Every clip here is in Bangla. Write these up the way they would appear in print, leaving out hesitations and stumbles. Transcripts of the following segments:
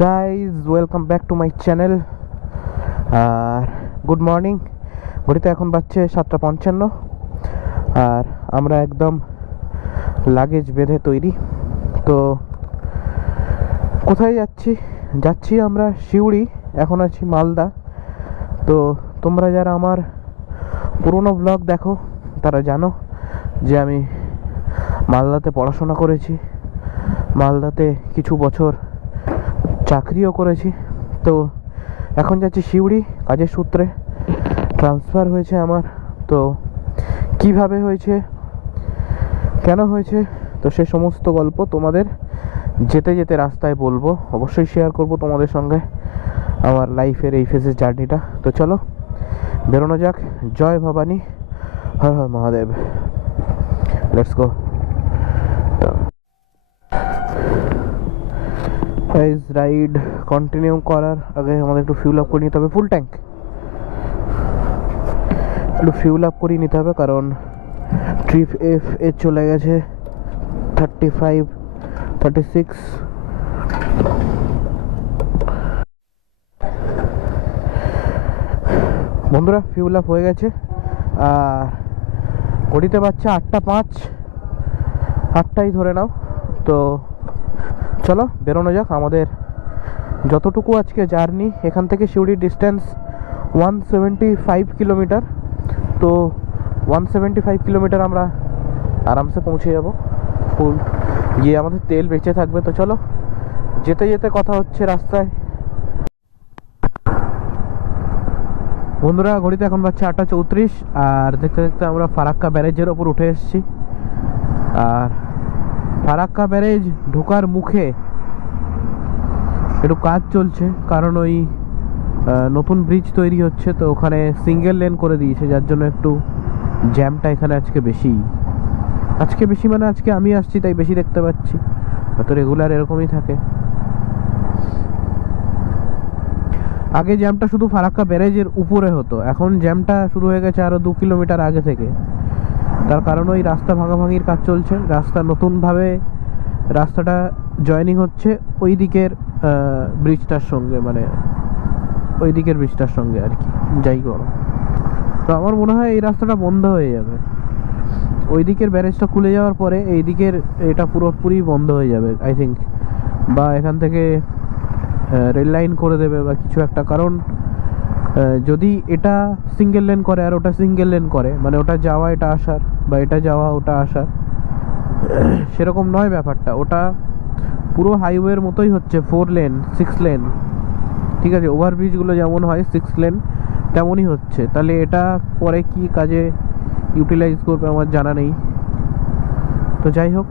Guys welcome back to my channel. আর গুড মর্নিং। ঘড়িতে এখন বাজছে 7:55। আর আমরা একদম লাগেজ বেঁধে তৈরি। তো কোথায় যাচ্ছি আমরা সিউড়ি। এখন আছি মালদা। তো তোমরা যারা আমার পুরনো ব্লগ দেখো তারা জানো যে আমি মালদাতে পড়াশোনা করেছি, মালদাতে কিছু বছর চাকরিও করেছি। তো এখন যাচ্ছি সিউড়ি কাজের সূত্রে, ট্রান্সফার হয়েছে আমার। তো কিভাবে হয়েছে, কেন হয়েছে, তো সে সমস্ত গল্প তোমাদের যেতে যেতে রাস্তায় বলবো, অবশ্যই শেয়ার করব তোমাদের সঙ্গে আমার লাইফের এই ফেজের জার্নিটা। তো চলো বেরোনো যাক। জয় Bhavani, Har Har Mahadev, let's go. Ride continue করার আগে আমাদের একটু ফিউল আপ করে নিতে হবে, ফুল ট্যাঙ্ক একটু ফিউল আপ করে নিতে হবে, কারণ ট্রিপ এফ এ চলে গেছে 35-36। বন্ধুরা ফিউল আপ হয়ে গেছে। আর ঘড়িতে বাজছে 8:05, 8টাই ধরে নাও। তো চলো বেরোনো যাক। আমাদের যতটুকু আজকে জার্নি, এখান থেকে সিউড়ির ডিস্টেন্স 175 কিলোমিটার। তো 175 কিলোমিটার আমরা আরামসে পৌঁছে যাব, ফুল গিয়ে আমাদের তেল বেঁচে থাকবে। তো চলো যেতে যেতে কথা হচ্ছে রাস্তায়। বন্ধুরা ঘড়িতে এখন বাজছে 8:34। আর দেখতে দেখতে আমরা ফারাক্কা ব্যারেজের ওপর উঠে এসেছি। আর ফারাক্কা ব্যারেজ ঢোকার মুখে একটু কাজ চলছে, কারণ ওই নতুন ব্রিজ তৈরি হচ্ছে। তো ওখানে সিঙ্গেল লেন করে দিয়েছে, যার জন্য একটু জ্যামটা এখানে আজকে বেশি মানে আজকে আমি আসছি তাই বেশি দেখতে পাচ্ছি, হয়তো রেগুলার এরকমই থাকে। আগে জ্যামটা শুধু ফারাক্কা ব্যারেজের উপরে হতো, এখন জ্যামটা শুরু হয়ে গেছে আরও 2 কিলোমিটার আগে থেকে। তার কারণ ওই রাস্তা ভাঙাভাঙির কাজ চলছে, রাস্তা নতুনভাবে রাস্তাটা জয়েনিং হচ্ছে ওই দিকের ব্রিজটার সঙ্গে, মানে ওই দিকের ব্রিজটার সঙ্গে আর কি, যাই করো। তো আমার মনে হয় এই রাস্তাটা বন্ধ হয়ে যাবে, ওই দিকের ব্যারেজটা খুলে যাওয়ার পরে এই দিকের এটা পুরোপুরি বন্ধ হয়ে যাবে আই থিঙ্ক। বা এখান থেকে রেল লাইন করে দেবে বা কিছু একটা। কারণ যদি এটা সিঙ্গেল লেন করে আর ওটা সিঙ্গেল লেন করে, মানে ওটা যাওয়া এটা আসার, বা এটা যাওয়া ওটা আসার, সেরকম নয় ব্যাপারটা। ওটা পুরো হাইওয়ের মতোই হচ্ছে, 4 লেন 6 লেন, ঠিক আছে। ওভারব্রিজগুলো যেমন হয় 6 লেন তেমনই হচ্ছে। তাহলে এটা পরে কি কাজে ইউটিলাইজ করবে আমার জানা নেই। তো যাই হোক,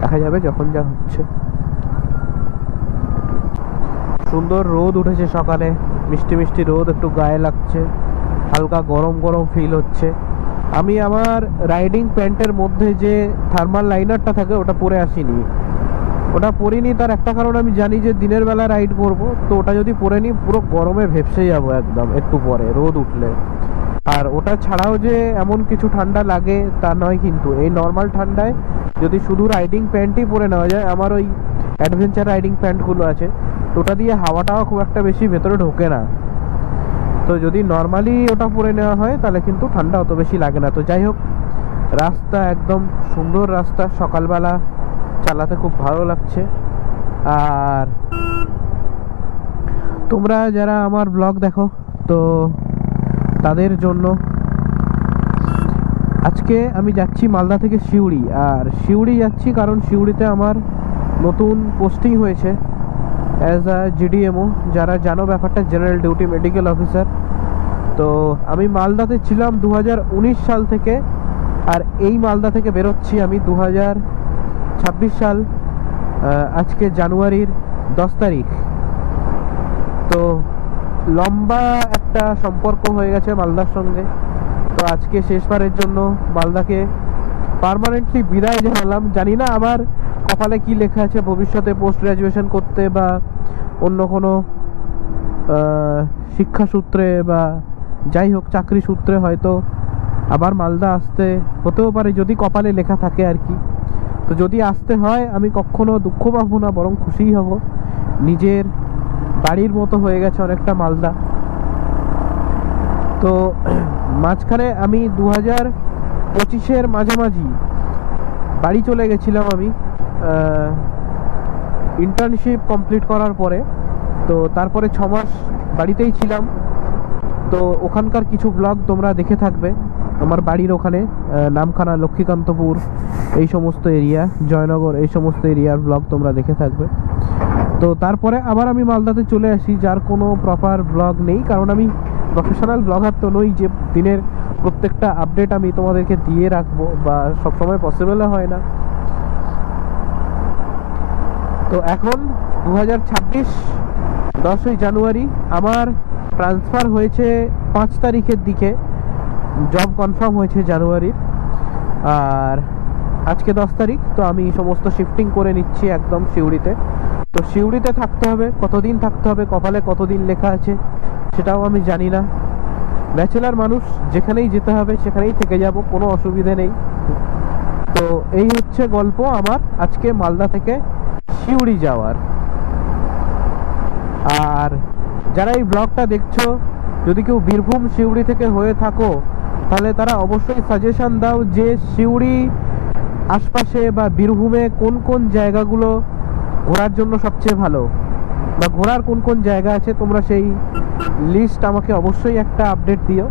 দেখা যাবে যখন যা হচ্ছে। সুন্দর রোদ উঠেছে সকালে, মিষ্টি মিষ্টি রোদ, একটু গায়ে লাগছে, হালকা গরম গরম ফিল হচ্ছে। আমি আমার রাইডিং প্যান্টের মধ্যে যে থার্মাল লাইনারটা থাকে ওটা পরে আসিনি, ওটা পরিনি। তার একটা কারণ আমি জানি যে দিনের বেলা রাইড করব, তো ওটা যদি পরে নিই পুরো গরমে ভেপসে যাব একদম একটু পরে রোদ উঠলে। আর ওটা ছাড়াও যে এমন কিছু ঠান্ডা লাগে তা নয়, কিন্তু এই নর্মাল ঠান্ডায় যদি শুধু রাইডিং প্যান্টই পরে নেওয়া যায়, আমার ওই অ্যাডভেঞ্চার রাইডিং প্যান্টগুলো আছে, তো ওটা দিয়ে হাওয়াটাও খুব একটা বেশি ভেতরে ঢোকে না। তো যদি নর্মালি ওটা পরে নেওয়া হয় তাহলে কিন্তু ঠান্ডা অত বেশি লাগে না। তো যাই হোক, রাস্তা একদম সুন্দর রাস্তা, সকালবেলা চালাতে খুব ভালো লাগছে। আর তোমরা যারা আমার ব্লগ দেখো তো তাদের জন্য আজকে আমি যাচ্ছি মালদা থেকে সিউড়ি। আর সিউড়ি যাচ্ছি কারণ সিউড়িতে আমার নতুন পোস্টিং হয়েছে অ্যাজ আ জিডিএমও, যারা জানো ব্যাপারটা, জেনারেল ডিউটি মেডিকেল অফিসার। তো আমি মালদাতে ছিলাম 2019 সাল থেকে, আর এই মালদা থেকে বেরোচ্ছি আমি 2026 সাল আজকে জানুয়ারির 10 তারিখ। তো লম্বা একটা সম্পর্ক হয়ে গেছে মালদার সঙ্গে। তো আজকে শেষবারের জন্য মালদাকে পার্মানেন্টলি বিদায় জানালাম। জানি না আমার কপালে কি লেখা আছে, ভবিষ্যতে পোস্ট গ্রাজুয়েশন করতে বা অন্য কোনো শিক্ষা সূত্রে বা যাই হোক চাকরি সূত্রে হয়তো আবার মালদা আসতে হতেও পারে, যদি কপালে লেখা থাকে আর কি। তো যদি আসতে হয় আমি কখনো দুঃখ পাবো না, বরং খুশিই হব। নিজের বাড়ির মতো হয়ে গেছে অনেকটা মালদা। তো মাঝখানে আমি 2025-এর মাঝামাঝি বাড়ি চলে গেছিলাম আমি ইন্টার্নশিপ কমপ্লিট করার পরে। তো তারপরে 6 মাস বাড়িতেই ছিলাম। তো ওখানকার কিছু ব্লগ তোমরা দেখে থাকবে, আমার বাড়ির ওখানে নামখানা, লক্ষ্মীকান্তপুর, এই সমস্ত এরিয়া, জয়নগর, এই সমস্ত এরিয়ার ব্লগ তোমরা দেখে থাকবে। তো তারপরে আবার আমি মালদাতে চলে আসি, যার কোনো প্রপার ব্লগ নেই, কারণ আমি প্রফেশনাল ব্লগার তো নই যে দিনের প্রত্যেকটা আপডেট আমি তোমাদেরকে দিয়ে রাখবো, বা সবসময় পসিবলও হয় না। তো এখন 2026 10ই জানুয়ারি আমার ট্রান্সফার হয়েছে 5 তারিখের দিকে, জব কনফার্ম হয়েছে জানুয়ারির। আর আজকে 10 তারিখ, তো আমি সমস্ত শিফটিং করে নিচ্ছি একদম সিউড়িতে। তো সিউড়িতে থাকতে হবে, কতদিন থাকতে হবে, কপালে কতদিন লেখা আছে সেটাও আমি জানি না। ব্যাচেলার মানুষ, যেখানেই যেতে হবে সেখানেই থেকে যাব, কোনো অসুবিধে নেই। তো এই হচ্ছে গল্প আমার আজকে মালদা থেকে সিউড়ি যাওয়ার। আর যারা এই ব্লগটা দেখছো, যদি কেউ বীরভূম সিউড়ি থেকে হয়ে থাকো, তাহলে তারা অবশ্যই সাজেশন দাও যে সিউড়ি আশপাশে বা বীরভূমে কোন কোন জায়গাগুলো ঘোরার জন্য সবচেয়ে ভালো, বা ঘোরার কোন কোন জায়গা আছে। তোমরা সেই লিস্ট আমাকে অবশ্যই একটা আপডেট দিও,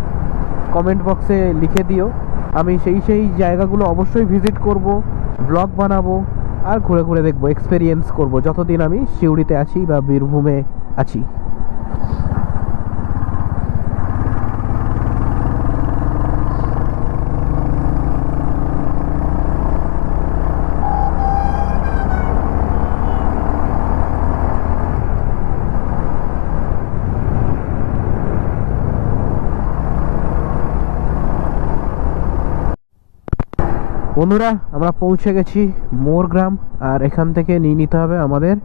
কমেন্ট বক্সে লিখে দিও। আমি সেই জায়গাগুলো অবশ্যই ভিজিট করব, ব্লগ বানাবো, আর ঘুরে ঘুরে দেখবো, এক্সপেরিয়েন্স করব যতদিন আমি সিউড়িতে আছি বা বীরভূমে আছি। বন্ধুরা, আমরা পৌঁছে গেছি মোরগ্রাম। আর এখান থেকে নিয়ে নিতে হবে আমাদের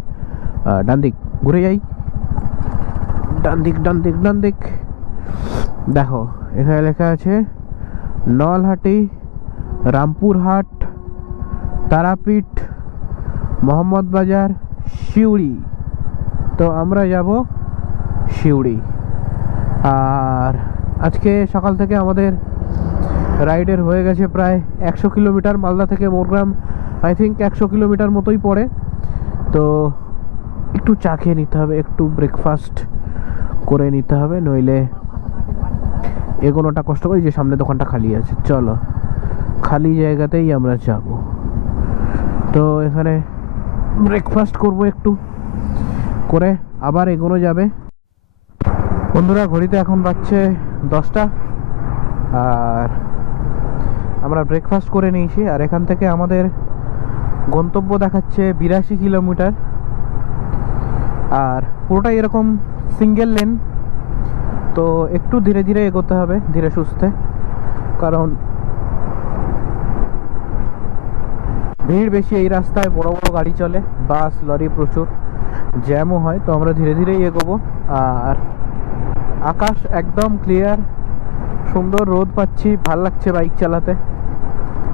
ডান দিক। ঘুরে যাই, ডান দিক ডান দিক ডান দিক। দেখো এখানে লেখা আছে নলহাটি, রামপুরহাট, তারাপীঠ, মোহাম্মদ বাজার, সিউড়ি। তো আমরা যাব সিউড়ি। আর আজকে সকাল থেকে আমাদের রাইডের হয়ে গেছে প্রায় 100 কিলোমিটার। মালদা থেকে মোরগ্রাম আই থিঙ্ক 100 কিলোমিটার মতোই পড়ে। তো একটু চা খেয়ে নিতে হবে, একটু ব্রেকফাস্ট করে নিতে হবে, নইলে এগোনোটা কষ্ট করি। যে সামনে দোকানটা খালি আছে, চলো খালি জায়গাতেই আমরা যাব। তো এখানে ব্রেকফাস্ট করব একটু করে, আবার এগোনো যাবে। বন্ধুরা, ঘড়িতে এখন বাজছে 10টা, আর আমরা ব্রেকফাস্ট করে নিয়েছি। আর এখান থেকে আমাদের গন্তব্য দেখাচ্ছে 82 কিলোমিটার। আর পুরোটাই এরকম সিঙ্গেল লেন, তো একটু ধীরে ধীরে এগোতে হবে, ধীরে সুস্থে, কারণ ভিড় বেশি এই রাস্তায়, বড় বড় গাড়ি চলে, বাস লরি প্রচুর, জ্যামও হয়। তো আমরা ধীরে ধীরেই এগোবো। আর আকাশ একদম ক্লিয়ার, সুন্দর রোদ পাচ্ছি, ভাল লাগছে বাইক চালাতে।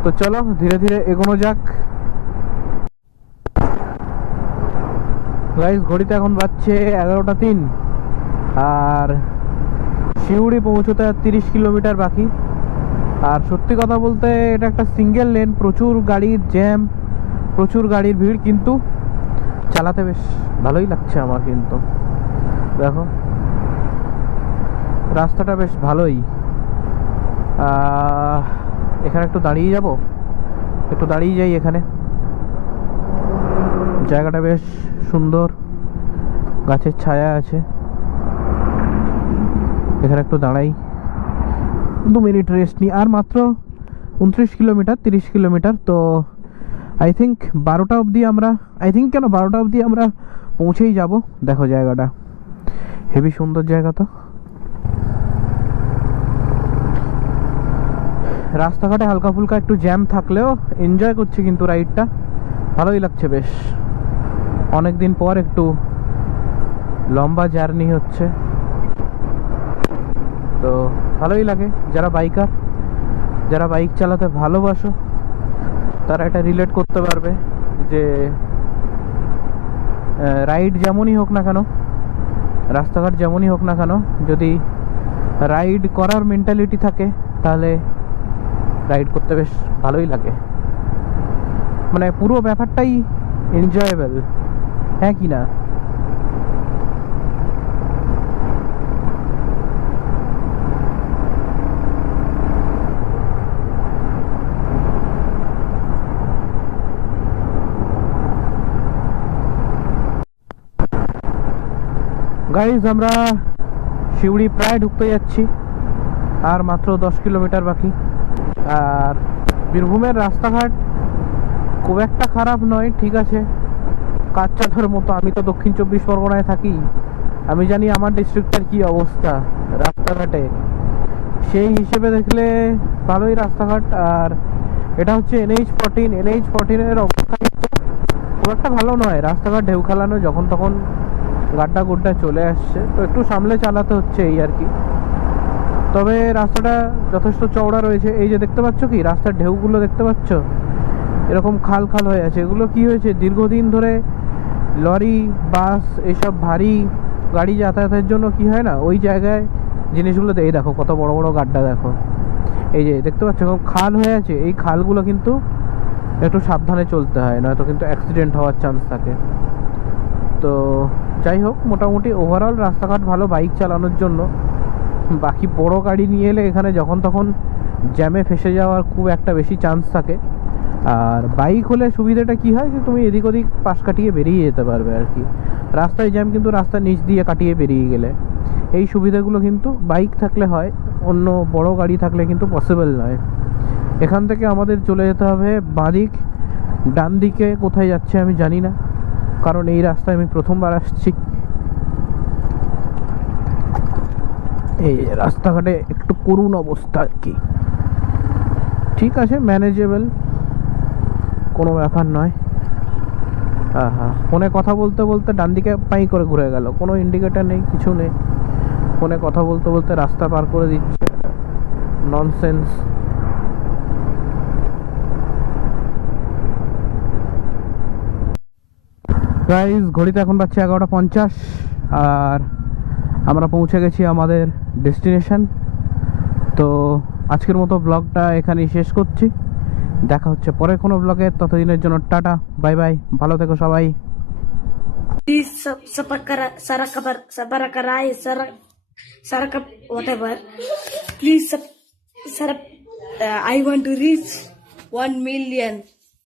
তো চলো ধীরে ধীরে এগোনো যাক। গাইস, ঘড়িতে এখন বাজছে 11টা 3, আর সিউড়ি পৌঁছতে 30 কিলোমিটার বাকি। আর সত্যি কথা বলতে এটা একটা সিঙ্গেল লেন, প্রচুর গাড়ির জ্যাম, প্রচুর গাড়ির ভিড়, কিন্তু চালাতে বেশ ভালোই লাগছে আমার। কিন্তু দেখো রাস্তাটা বেশ ভালোই। এখানে একটু দাঁড়িয়ে যাব, একটু দাঁড়িয়ে যাই। এখানে জায়গাটা বেশ সুন্দর, গাছের ছায়া আছে। এখানে একটু দাঁড়াই, 2 মিনিট রেস্ট নিই। আর মাত্র 29 কিলোমিটার, 30 কিলোমিটার। তো আই থিঙ্ক 12টা অবধি আমরা, কেন 12টা অবধি আমরা পৌঁছেই যাব। দেখো জায়গাটা হেবি সুন্দর জায়গা। তো রাস্তাঘাটে হালকা ফুলকা একটু জ্যাম থাকলেও এনজয় করছি কিন্তু রাইডটা ভালোই লাগছে বেশ। অনেক দিন পর একটু লম্বা জার্নি হচ্ছে, তো ভালোই লাগে। যারা বাইকার, যারা বাইক চালাতে ভালোবাসো, তারা এটা রিলেট করতে পারবে যে রাইড যেমনই হোক না কেন, রাস্তাঘাট যেমনই হোক না কেন, যদি রাইড করার মেন্টালিটি থাকে তাহলে রাইড করতে বেশ ভালোই লাগে। মানে পুরো ব্যাপারটাই এনজয়েবল, হ্যাঁ কি না? গাইজ আমরা শিউড়ি প্রায় ঢুকতে যাচ্ছি, আর মাত্র 10 কিলোমিটার বাকি। আর বীরভূমের রাস্তাঘাট খুব একটা খারাপ নয়, ঠিক আছে, কাজ চালার মতো। আমি তো দক্ষিণ 24 পরগনায় থাকি, আমি জানি আমার ডিস্ট্রিক্টের কি অবস্থা রাস্তাঘাটে। সেই হিসেবে দেখলে ভালোই রাস্তাঘাট। আর এটা হচ্ছে NH14 অবস্থা কিন্তু খুব একটা ভালো নয়। রাস্তাঘাট ঢেউ খেলানো, যখন তখন গাড্ডা গুড্ডা চলে আসছে, তো একটু সামলে চালাতে হচ্ছে এই আর কি। তবে রাস্তাটা যথেষ্ট চওড়া রয়েছে। এই যে দেখতে পাচ্ছ কি রাস্তার ঢেউগুলো দেখতে পাচ্ছ, এরকম খাল খাল হয়ে আছে। এগুলো কি হয়েছে, দীর্ঘদিন ধরে লরি বাস এইসব ভারী গাড়ি যাতায়াতের জন্য কি হয় না, ওই জায়গায় জিনিসগুলো এই দেখো কত বড় বড় গাড্ডা দেখো, এই যে দেখতে পাচ্ছ এরকম খাল হয়ে আছে। এই খালগুলো কিন্তু একটু সাবধানে চলতে হয়, নয়তো কিন্তু অ্যাক্সিডেন্ট হওয়ার চান্স থাকে। তো যাই হোক, মোটামুটি ওভারঅল রাস্তাঘাট ভালো বাইক চালানোর জন্য। বাকি বড় গাড়ি নিয়ে এলে এখানে যখন তখন জ্যামে ফেসে যাওয়ার খুব একটা বেশি চান্স থাকে। আর বাইক হলে সুবিধাটা কি হয় যে তুমি এদিক ওদিক পাশ কাটিয়ে বেরিয়ে যেতে পারবে আর কি। রাস্তায় জ্যাম কিন্তু রাস্তার নিচ দিয়ে কাটিয়ে বেরিয়ে গেলে, এই সুবিধাগুলো কিন্তু বাইক থাকলে হয়, অন্য বড় গাড়ি থাকলে কিন্তু পসিবল নয়। এখান থেকে আমাদের চলে যেতে হবে বাঁদিক। ডান দিকে কোথায় যাচ্ছে আমি জানি না, কারণ এই রাস্তায় আমি প্রথমবার আসছি। এই রাস্তাঘাটে একটু করুণ অবস্থা আর কি, ঠিক আছে, ম্যানেজেবল, কোনো ব্যাপার নয়। হ্যাঁ হ্যাঁ, ফোনে কথা বলতে বলতে ডান দিকে পাই করে ঘুরে গেল, কোনো ইন্ডিকেটার নেই, কিছু নেই, ফোনে কথা বলতে বলতে রাস্তা পার করে দিচ্ছে, ননসেন্স। গাইস ঘড়িতে এখন বাজছে 11:50, আর আমরা পৌঁছে গেছি আমাদের ডেস্টিনেশন। তো আজকের মতো ব্লগটা এখানেই শেষ করছি, দেখা হচ্ছে পরে কোনো ব্লগে। ততদিনের জন্য টাটা, বাই বাই, ভালো থেকো সবাই। Please Sarakap, whatever. Please, I want to reach 1 million.